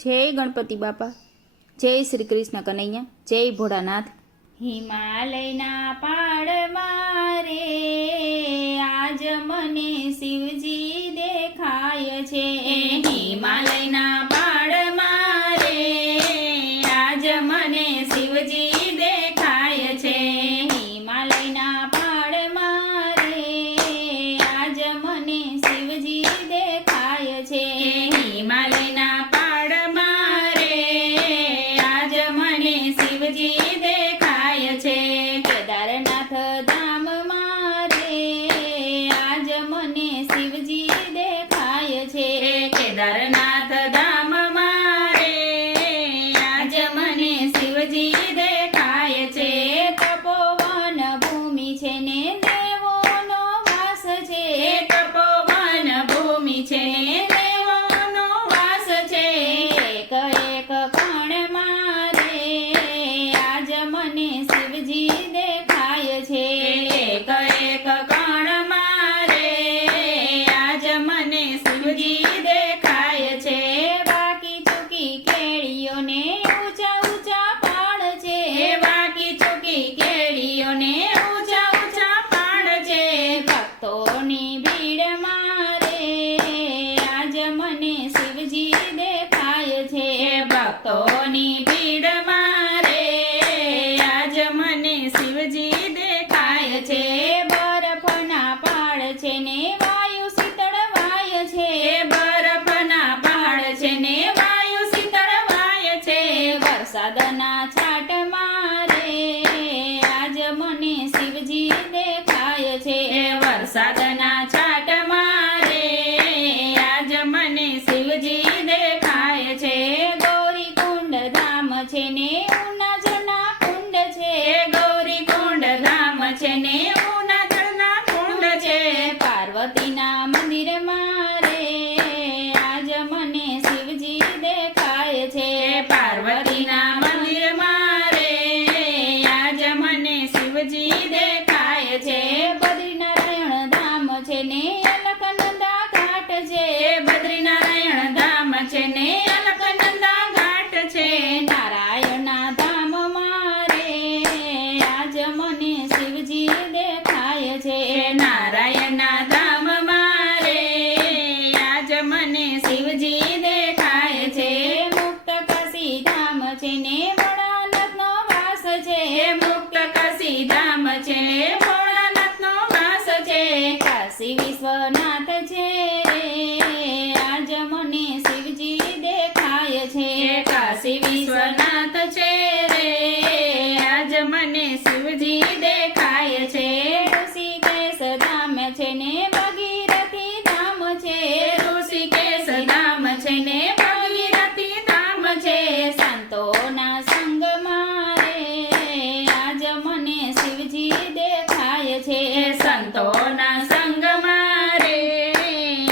જય ગણપતિ બાપા, જય શ્રી કૃષ્ણ કનૈયા, જય ભોળાનાથ। હિમાલયના પાડમાં રે આજ મને શિવજી દેખાય છે। હિમાલયના પાડમાં રે આજ મને શિવજી દેખાય છે। હિમાલયના પાડમાં રે આજ મને શિવજી દેખાય છે। હિમાલયના પાડમાં રે આજ મને શિવજી દેખાય છે। કેદારનાથ ધામમાં રે આજ મને શિવજી દેખાય છે। કેદારનાથ ધામમાં રે આજ મને શિવજી દેખાય છે। તપોવન ભૂમિ છે ને દેવોનો વાસ છે। તપોવન ભૂમિ છે ને દેવોનો વાસ છે। એક એક કણમાં રે આજ મને શિવજી દેખાય છે। એક એક કણમાં રે આજ મને શિવજી દેખાય છે। બાકી ચૂકી કેળીઓને ઊંચા ઊંચા પાડ છે। બાકી ચૂકી કેળીઓને ઊંચા ઊંચા પાડ છે। ભક્તોની ભીડમાં રે આજ મને શિવજી દેખાય છે। ભક્તોની ભીડમાં રે આજ મને શિવજી દેખાય છે। બરફના પાડ છે ને વાયુ શીતળ વાય છે। બરફના પાડ છે ને વાયુ શીતળ વાય છે। વરસાદના છાંટમાં રે આજ મને શિવજી દેખાય છે। વરસાદના છાંટમાં રે આજ મને શિવજી દેખાય છે। ગૌરી કુંડ ધામ છે ને ઉના જળના કુંડ છે। ગૌરી કુંડ ધામ છે ને ઉના જળના કુંડ છે। પાર્વતીના મંદિરમાં રે આજ મને શિવજી દેખાય છે। પાર્વતીના મંદિરમાં રે આજ મને શિવજી દેખાય છે। બદ્રીનારાયણ ધામ છે ને અલકનંદા ઘાટ છે। બદ્રીનારાયણ ધામ છે ને અલકનંદા ઘાટ છે। નારાયણના ધામમાં રે આજ મને શિવજી દેખાય છે। નારાયણના ધામમાં રે આજ મને શિવજી દેખાય છે। મુક્ત કાશી ધામ છે ને ભોળાનાથનો વાસ છે। મુક્ત કાશી ધામ છે ને ભોળાનાથનો વાસ છે। કાશી વિશ્વનાથ છે રે આજ મને શિવજી દેખાય છે। કાશી વિશ્વનાથ છે રે આજ મને શિવજી દેખાય છે। ઋષિકેશ ધામ છે ને ભગીરથી ધામ છે। ઋષિકેશ ધામ છે ને ભગીરથી ધામ છે। સંતોના સંગમાં રે આજ મને શિવજી દેખાય છે। સંતોના સંગમાં રે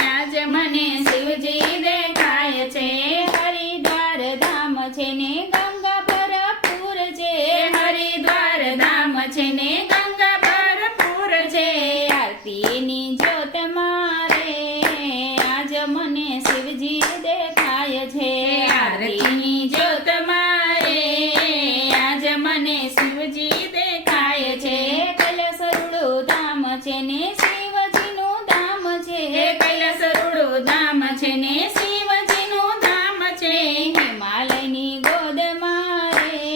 આજ મને શિવજી દેખાય છે। હરિદ્વાર ધામ છે ને ગંગા ભરપૂર છે। હરિદ્વાર ધામ છે ને ગંગા ભરપૂર છે। આરતીની જ્યોતમાં રે આજ મને શિવજી દેખાય છે। આરતીની જ્યોતમાં રે આજ મને શિવજી દેખાય છે। કૈલાસરુડું ધામ છે ને શિવજીનું ધામ છે। કૈલાસરુડું ધામ છે ને શિવજીનું ધામ છે। હિમાલયની ગોદમાં રે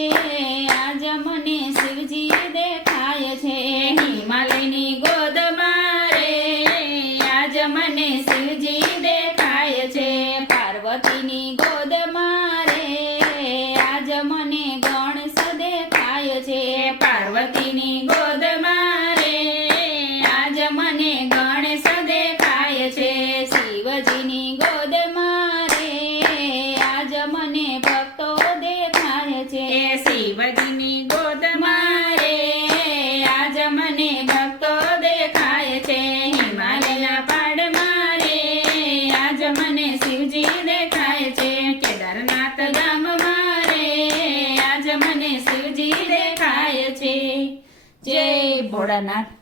આજ મને શિવજી દેખાય છે। હિમાલયની ગોદમાં રે આજ મને શિવજી દેખાય છે। પાર્વતીની ગોદમાં રે આજ મને ગણેશ દેખાય છે। પાર્વતીની ગોદમાં રે આજ મને ગણેશ દેખાય છે। શિવજીની ગોદમાં રે આજ મને ભક્તો દેખાય છે। શિવજીની ગોદમાં રે આજ મને ભક્તો દેખાય છે। હિમાલયના પાડમાં રે આજ મને શિવજી દેખાય છે। કેદારનાથ ધામમાં રે આજ મને શિવજી દેખાય છે। જય ભોળાનાથ।